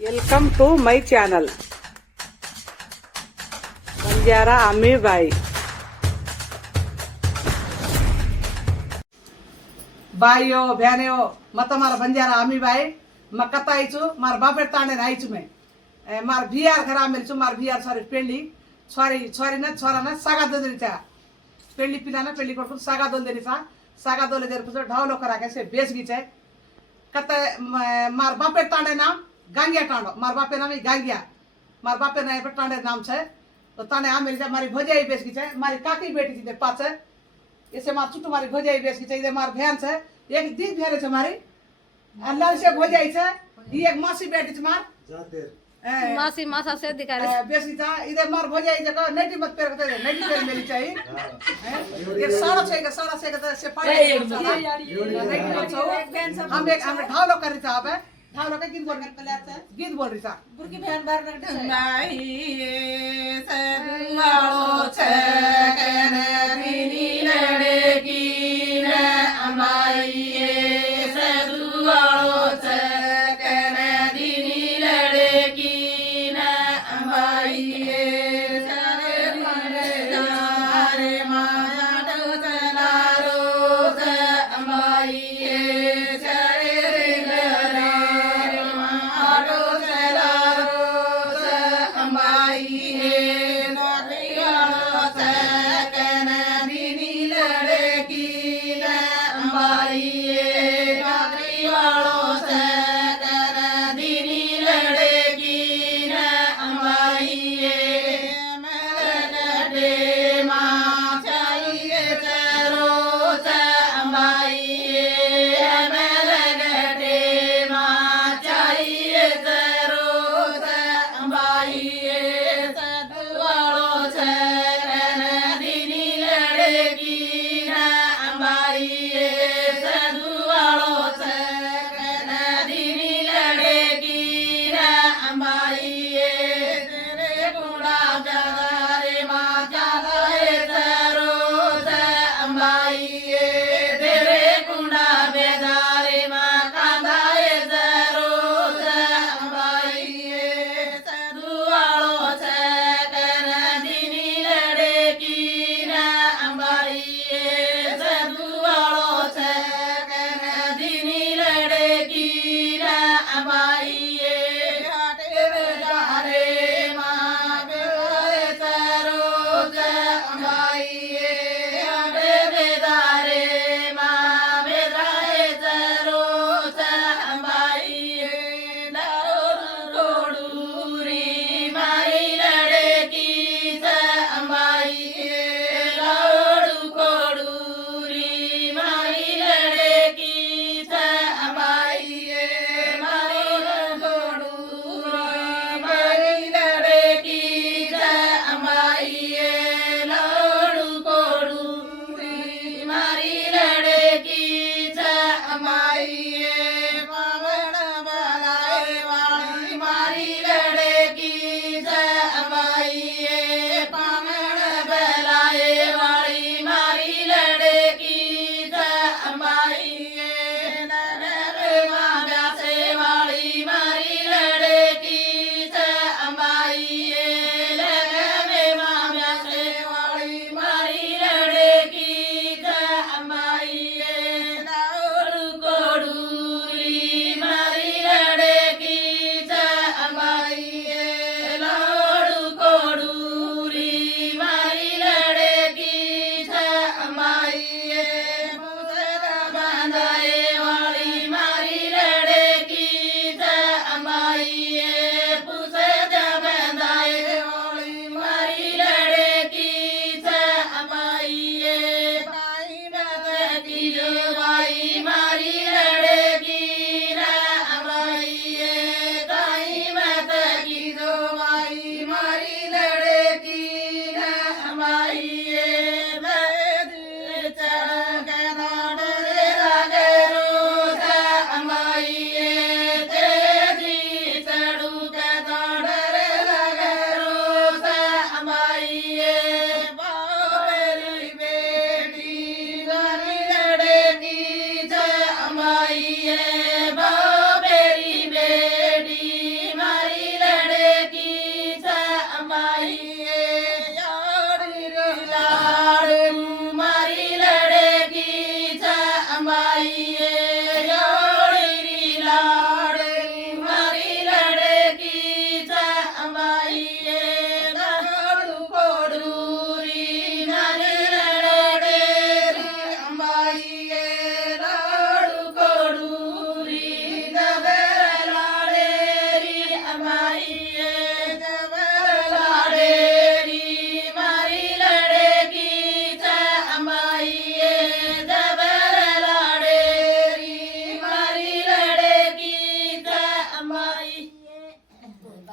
Welcome to my channel Banjara आम्ही बाई बाईओ बहनेओ मत मार बंजारा आम्ही बाई म कथा आयचू मार बापे तांडे आयचू मैं मार भियार खरा मेलचू मार भियार सॉरी पेंडी सॉरी ना छोरा ना सागा दोदरीचा पेंडी पिला ना पेंडी कोटू सागा दोदरीचा सागा दोले देर पुजो ढावलो करा के से बेच गीचे कथा मार बापे तांडे नाम गांगिया टांडो मार बापे नाम गांगिया मार बापे ना पे तांडे नाम छे तो तांडे आ मेल मारी भोजाई बेच गीचे मारी काकी बेटी थी पाच ऐसे मार छुट्टू मारी भोजाई बेच गीचे इधर मार भैन छे एक दी भेरे छे मारी अल्लाह से भोजाई छे ई एक मासी बेटी छे मार मासी मासा से दिखा रहे बेसी था इधर मार भोजाई जगह नेटी मत पेर करते नेटी पेर मेरी चाहिए ये सारा छे से पाए नेटी मत छो हम ढालो करी था अब ढालो के गीत बोल रही था बुरकी बहन बार नहीं सदवालो छे केने बिनी लड़की ने अमाईए सदवालो छे केने बिनी लड़की ने अमाईए सारे मारे माया तो चलारो छे अमाईए सारे रे मारो चलारो छे अमाईए नरियालो छे केने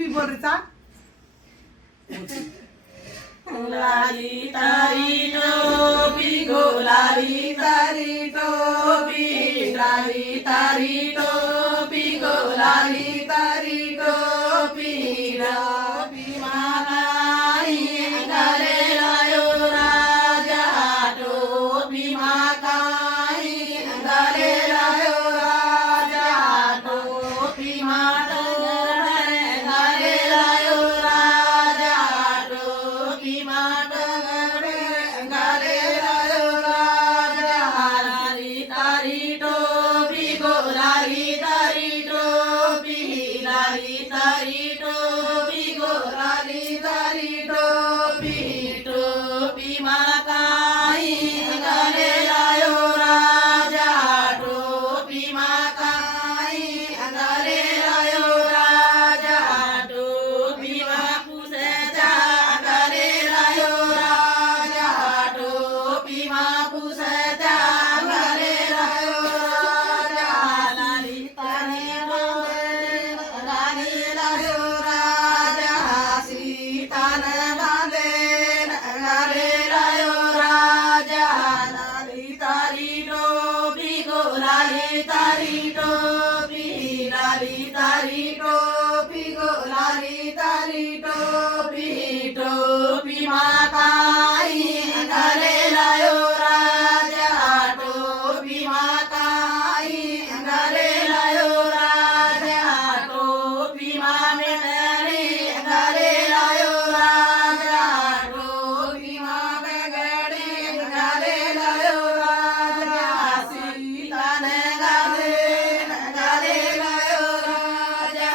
ती बोल रीचा लाली तारी टोपी गो लाली तारी टोपी लाली तारी टोपी गो लाली तारी टोपी टोपी माकाई गले लायो राजा टोपी माकाई गले लायो राजा टोपी माकाई गले लायो राजा टोपी माकाई गले लायो राजा लाली तारी टोपी गो लाली तारी टोपी लाली तारी टोपी गो लाली तारी टोपी टोपी माकाई गले लायो राजा टोपी माकाई गले लायो राजा टोपी मापुसेचा गले लायो राजा टोपी मापुसेचा गले लायो राजा लाली तारी लाली लायो राजा सीतान बांधेन गले लायो राजा लाली तारी टोपी गो लाली तारी टोपी लाली तारी टोपी गो लाली तारी टोपी टोपी माकाई गले लायो राजा टोपी माकाई गले लायो राजा टोपी मामेरी गले लायो राजा टोपी मामेरी गले लायो राजा सीतान गले लायो राजा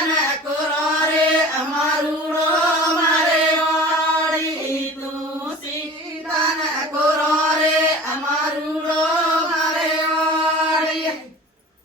તાન કરો રે અમારુડો મારે વાળી તુલસી તાન કરો રે અમારુડો મારે વાળી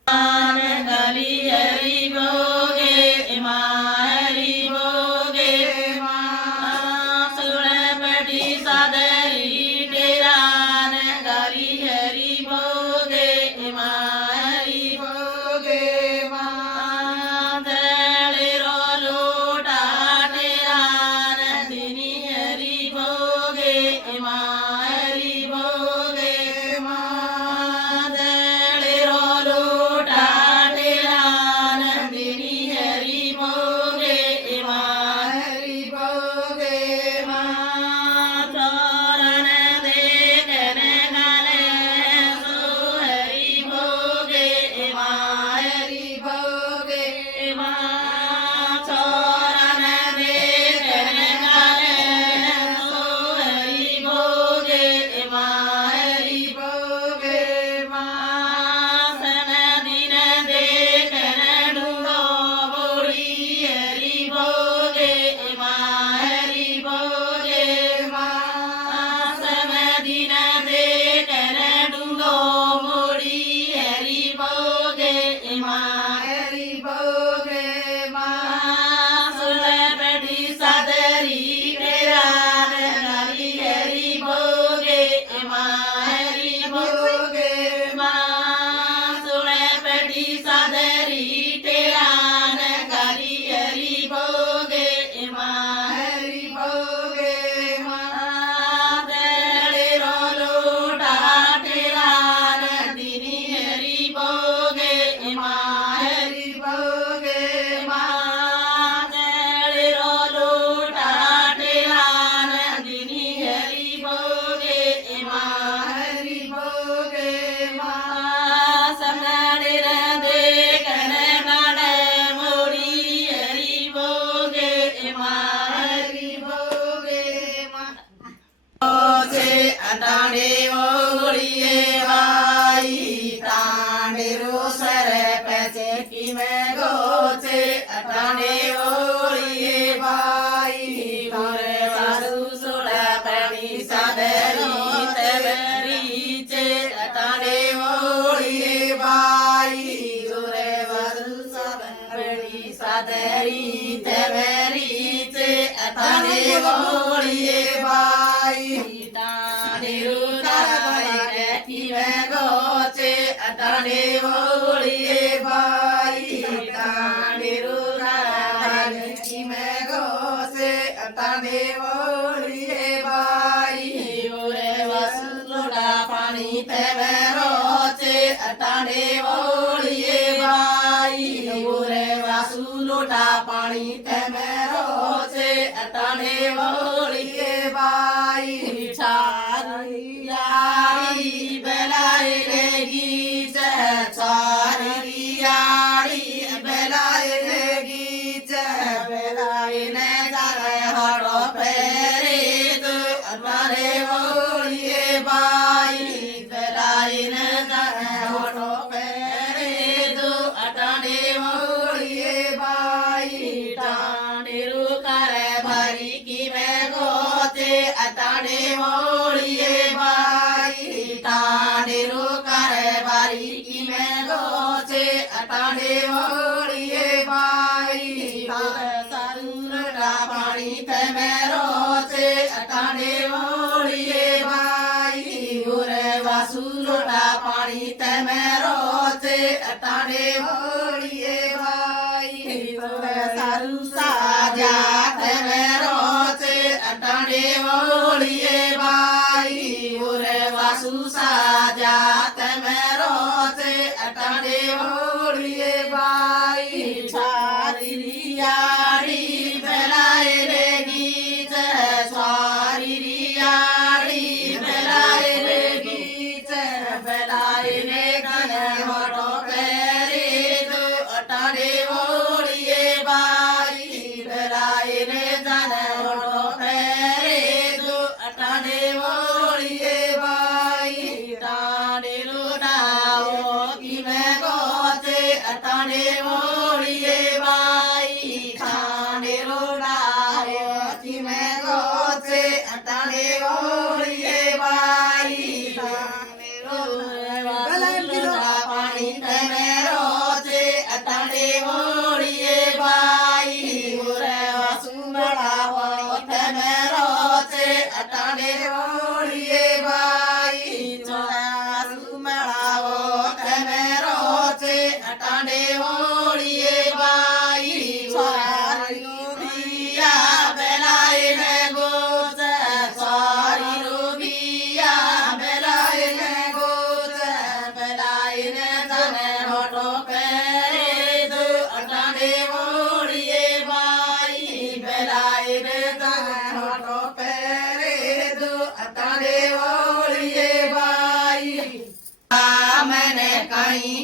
આન ગલી હરી ભોગે એમાં હરી ભોગે એમાં સુરપટી સાદરી ડેરાન ગલી હરી ભોગે એમાં હરી ભોગે એમાં દળેરો લોટા ડેરાન દિની હરી ભોગે એમાં હરી ભોગે એમાં દળેરો લોટા ડેરાન દિની હરી ભોગે એમાં હરી ભોગે એમાં ચોરણ દેખન ગાલે સો હરી ભોગે એમાં હરી ભોગે એમાં ચોરણ દેખન ગાલે સો હરી ભોગે એમાં હરી ભોગે એમાં સન દિન દેખન ડુંડો બોળી હરી ભોગે એમાં હરી ભોગે એમાં સન દિન દેખન ડુંડો બોળી હરી ભોગે એમાં હરી ભોગે એમાં સુરપટી સાદરી ડેરાન ગલી હરી ભોગે એમાં હરી ભોગે એમાં સુરપટી સાદરી ડેરાન ગલી હરી ભોગે એમાં હરી ભોગે એમાં દળેરો લોટા ડેરાન દિની હરી ભોગે એમાં હરી ભોગે એમાં દળેરો લોટા ડેરાન દિની હરી ભોગે એમાં હરી ભોગે એમાં સમડેર દેખન ગાડે મોડી હરી ભોગે એમાં હરી ભોગે એમાં છે અટાણે ઓળીએ વાઈ તાંડે રોસર પેચે કિમે ગોચે અટાણે ઓળીએ વાઈ તારે સાસુ સોળા પ્રાણી સાદરી તેવરી છે અટાણે ઓળીએ વાઈ જોરે વાસુ સાદરી સાદરી તેવરી છે અટાણે ઓળીએ વાઈ તાંડે રૂતાઈ કિમે ગોચે અટાણે ઓળીએ વાઈ તાંડે રૂતાઈ કિમે ગોચે અટાણે ઓળીએ વાઈ ઓરે વાસુ લોટા પાણી તેવેરો છે અટાણે ઓળીએ વાઈ ઓરે વાસુ લોટા પાણી તેવેરો છે અટાણે ઓળીએ વાઈ છારી યાળી બેલાય લેગી છે છારી યાળી બેલાય લેગી છે બેલાય ને જારે હડો પેરે તો અમારે ઓળીએ બાઈ બેલાય ને જારે હડો પેરે તો અટાણે ઓળીએ બાઈ ટાણે રૂકારે ભરી કિમે ગોતે અટાણે ઓળીએ બાઈ ટાણે રૂકારે ભરી કિમે ગોતે અટાણે ઓળીએ બાઈ સારુરા પાણી તેમેરો છે અટાણે ઓળીએ બાઈ ઉરે વાસુ લોટા પાણી તેમેરો છે અટાણે ઓળીએ બાઈ સારું સાજા તેમેરો છે અટાણે ઓળીએ બાઈ ઉરે વાસુ સાજા તેમેરો છે અટાણે ઓળીએ બાઈ છારી યાળી બેલાય રેગી છે છારી યાળી બેલાય રેગી છે બેલાય ને ગને હડો પેરે તો અટાણે ઓળીએ બાઈ બેલાય ને જાને હડો પેરે તો અટાણે ઓળીએ બાઈ ટાણે રૂડાઓ કિમે ગોચે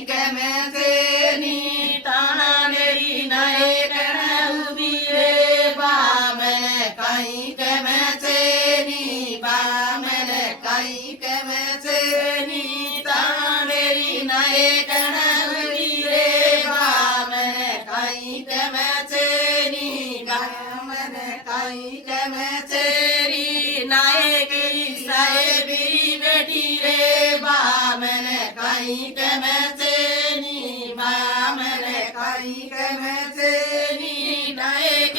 कमेचेनी ताना मेरी नए कण उभी रे बामन कहीं कमेचेनी बामन कहीं कमेचेनी ताना मेरी नए कण उभी रे बामन कहीं कमेचेनी बामन कहीं कमेचेनी नायक साहेबी बेटी रे बामन कहीं कमेचेनी बामन कहीं कमेचेनी नायक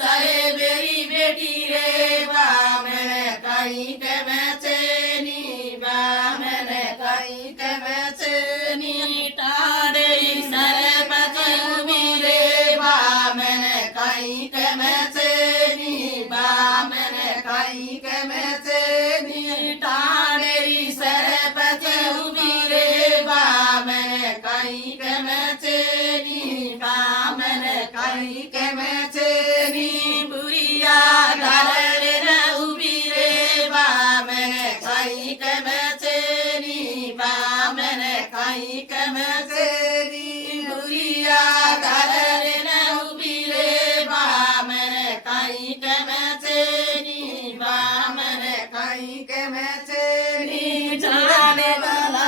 साहेबी बेटी रे बामन कहीं कमेचेनी बामन कहीं कमेचेनी तारे सरपत उभी रे बामन कहीं कमेचेनी बामन कहीं कमेचेनी तारेरी सरपत उभी रे बामन कहीं कमेचेनी बामन कहीं कमेचेनी बुरिया घरे न उभी रे बामन कहीं कमेचेनी बामन कहीं कमेचेनी बुरिया घरे न उभी रे बामन कहीं कमेचेनी बामन कहीं कमेचेनी जाने वाला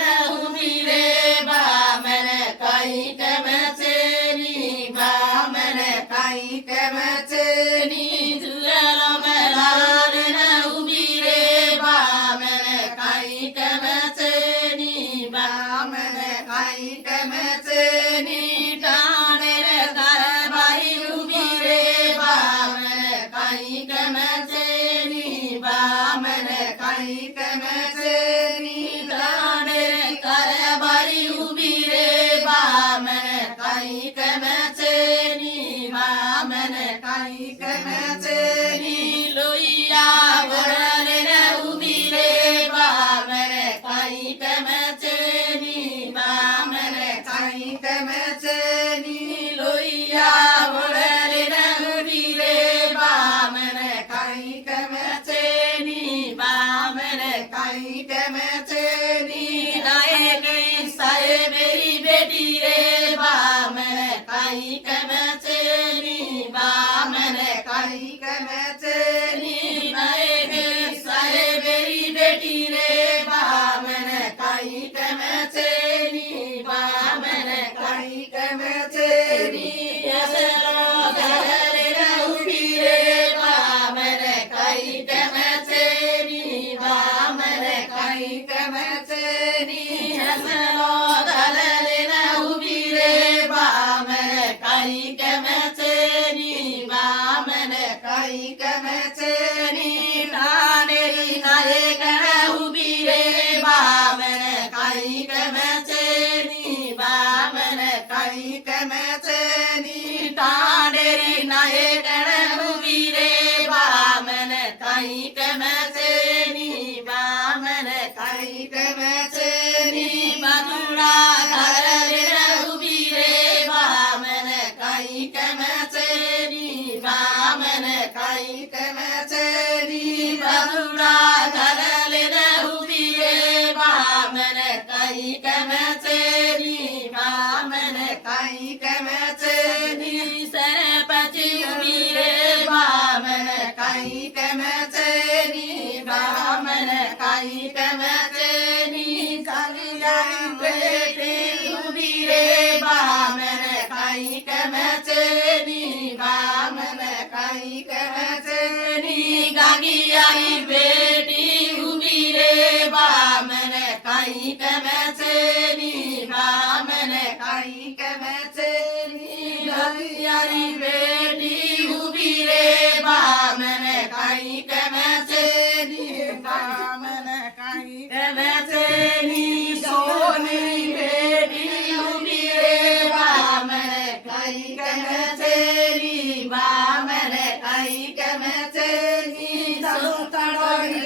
न उभी रे बामन कहीं कमेचेनी बामन कहीं कमेचेनी जुरलो मलार न उभी रे बामन कहीं कमेचेनी बामन कहीं कमेचेनी टाणे रे दरबारी उभी रे बामन कहीं कमेचेनी बामन कहीं कमेचेनी टाणे रे दरबारी उभी रे बामन कहीं कमेचेनी बामन कहीं कमेचेनी लोहिया वरने न उभी रे बामन कहीं कमेचेनी बामन कहीं कमेचेनी लोहिया वरने न उभी रे बामन कहीं कमेचेनी बामन कहीं कमेचेनी नायक साहेबेरी बेटी रे बामन कहीं कमेचेनी बामन कहीं कमेचेनी नायक साहेबेरी बेटी रे बामन कहीं कमेचेनी बामन कहीं कमेचेनी असलो घरे न उभी रे बामन कहीं कमेचेनी बामन कहीं कमेचेनी असलो घरे न उभी रे बामन कहीं कमेचेनी बामन कहीं कमेचेनी तानेरी नायक न उभी रे बामन कहीं कमेचेनी बामन कहीं कमेचेनी तानेरी नायक न उभी रे बामन कहीं कमेचेनी बामन कहीं कमेचेनी मधुरा घरे न उभी रे बामन कहीं कमेचेनी बामन कहीं कमेचेनी मधुरा घरे न उभी रे बामन कहीं कमेचेनी बामन कहीं कमेचेनी सरपति उभी रे बामन कहीं कमेचेनी बामन कहीं कमेचेनी कलियाई बेटी उभी रे बामन कहीं कमेचेनी बामन कहीं कमेचेनी गागियाई बेटी उभी रे बामन कहीं कमेचेनी बामन कहीं कमेचेनी गागियाई बेटी उभी रे बामन कहीं कमेचेनी बामन कहीं कमेचेनी सोनी बेटी उभी रे बामन कहीं कमेचेनी बामन कहीं कमेचेनी तड़ो कड़ाई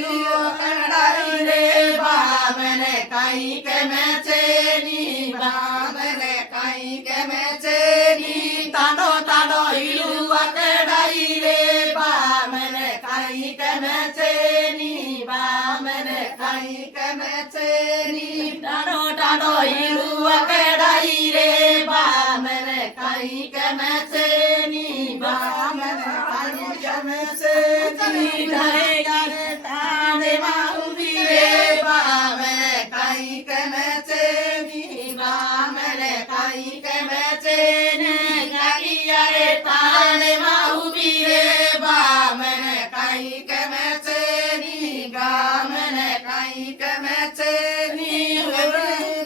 रे बामन कहीं कमेचेनी बामन कहीं कमेचेनी तानो तानो इलुआ कड़ाई रे बामन कहीं कमेचेनी बामन कहीं कमे चेनी टाडो टाडो हिलुआ कड़ाई रे बा मैंने कहीं कमे चेनी बा मैंने कहीं कमे चेनी ढाई गाने ताने माउबी रे बा मैंने कहीं कमे चेनी बा मैंने कहीं कमे चेनी गागिया रे ताने माउबी रे बा मैंने कहीं कमे चेनी बा मैंने कहीं कमे चेनी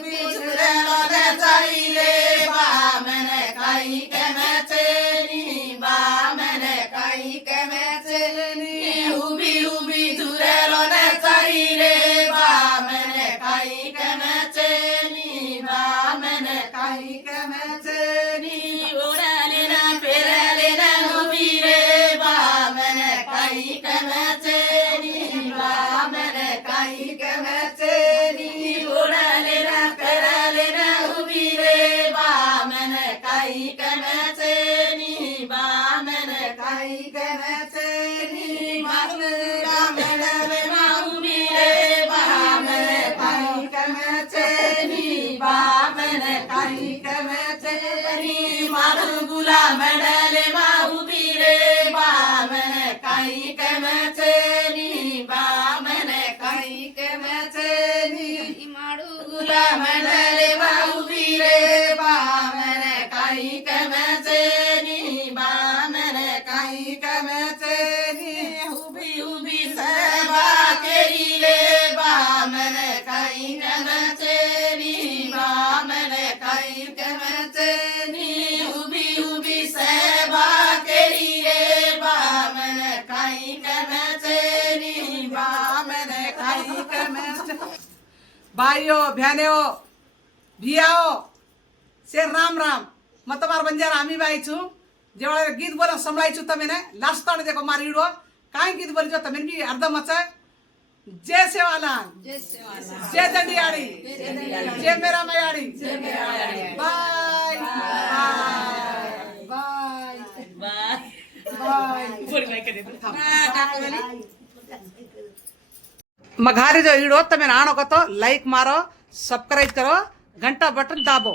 बिछड़े लोने चाई रे बा मैंने कहीं कमे चेनी बा मैंने कहीं कमे चेनी उबी उबी झुरे लोने चाई रे बा मैंने कहीं कमे चेनी बा मैंने कहीं कमे चेनी उड़ा लेना फेरा लेना उबी रे बा मैंने कहीं कमे चेनी बा मैंने कहीं कमे चेनी उड़ा लेना फेरा लेना उबी रे बा मैंने कहीं कमे चेनी बा मैंने कहीं कमे चेनी मारुगा मेरे में माउबी रे बा मैंने कहीं कमे चेनी बा मैंने कहीं कमे चेनी मारुगुला मेडले माउबी रे बा मैंने कहीं कमे चेनी बा मैंने कहीं कमे चेनी मारुगुला मेडले माउबी रे बा मैंने कहीं कमे चेनी बा मैंने कहीं कमे चेनी हुबी हुबी सेवा केरी ले बा मैंने कहीं कमे चेनी बा मैंने कहीं कमे चेनी हुबी हुबी सेवा केरी रे बा मैंने कहीं कमे चेनी बा मैंने कहीं कमे भाइयों बहनों भियाओ से राम राम मैं तुम्हारा बंजारा आमी भाई छू जो गीत बोला संभलाई छू तमें लास्ट तक देखो मारी वीडियो काई गीत बोली जो तमें भी अर्धम अच्छा जय सेवालाल जय दंडियाड़ी जय मेरा मयाड़ी बाय बाय बाय मघारी जो वीडियो तमें आनो को तो लाइक मारो सब्सक्राइब करो घंटा बटन दाबो।